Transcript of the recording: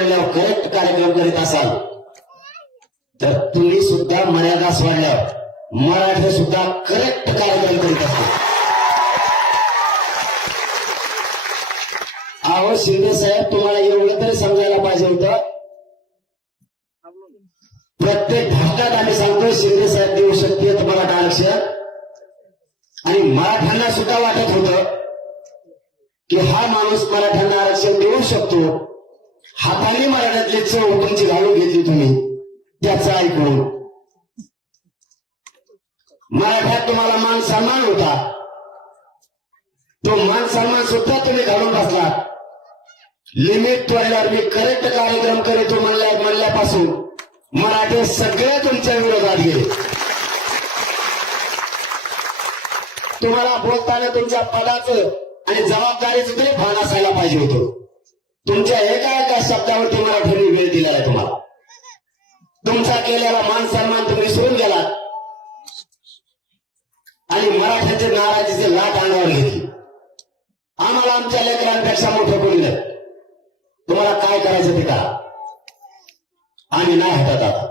सोडल्यावर correct कार्यक्रम करीत असाल तर तुम्ही सुद्धा मर्यादा सोडल्यावर मराठी सुद्धा करेक्ट कार्यक्रम करीत असतो अहो शिंदे साहेब तुम्हाला एवढं तरी समजायला पाहिजे होतं. प्रत्येक भागात आम्ही सांगतो शिंदे साहेब देऊ शकते तुम्हाला आरक्षण आणि मराठ्यांना सुद्धा वाटत होतं की हा माणूस मराठ्यांना आरक्षण देऊ शकतो. हाताने मराठ्यातली चव तुमची घालून घेतली तुम्ही. त्याचं ऐकून. मराठ्यात तुम्हाला मान सन्मान होता. तो मान सन्मान सुद्धा तुम्ही घालून बसला. लिमिट तोडल्यावर मी करेक्ट कार्यक्रम करीतो म्हणल्या म्हणल्यापासून मराठे सगळे तुमच्या विरोधात गेले. तुम्हाला बोलताना तुमच्या पदाचं आणि जबाबदारीचं तरी भान असायला पाहिजे होतं. तुमच्या एका एका शब्दावरती मराठ्यांनी वेळ दिलेला आहे तुम्हाला? तुमचा केलेला मान सन्मान तुम्ही विसरून गेला आणि मराठ्याचे नाराजीचे लाट अंगावर घेतली. आम्हाला आमच्या लेकरांपेक्षा मोठं कोणी नाही. तुम्हाला काय करायचं ते करा. आम्ही नाही हटत आता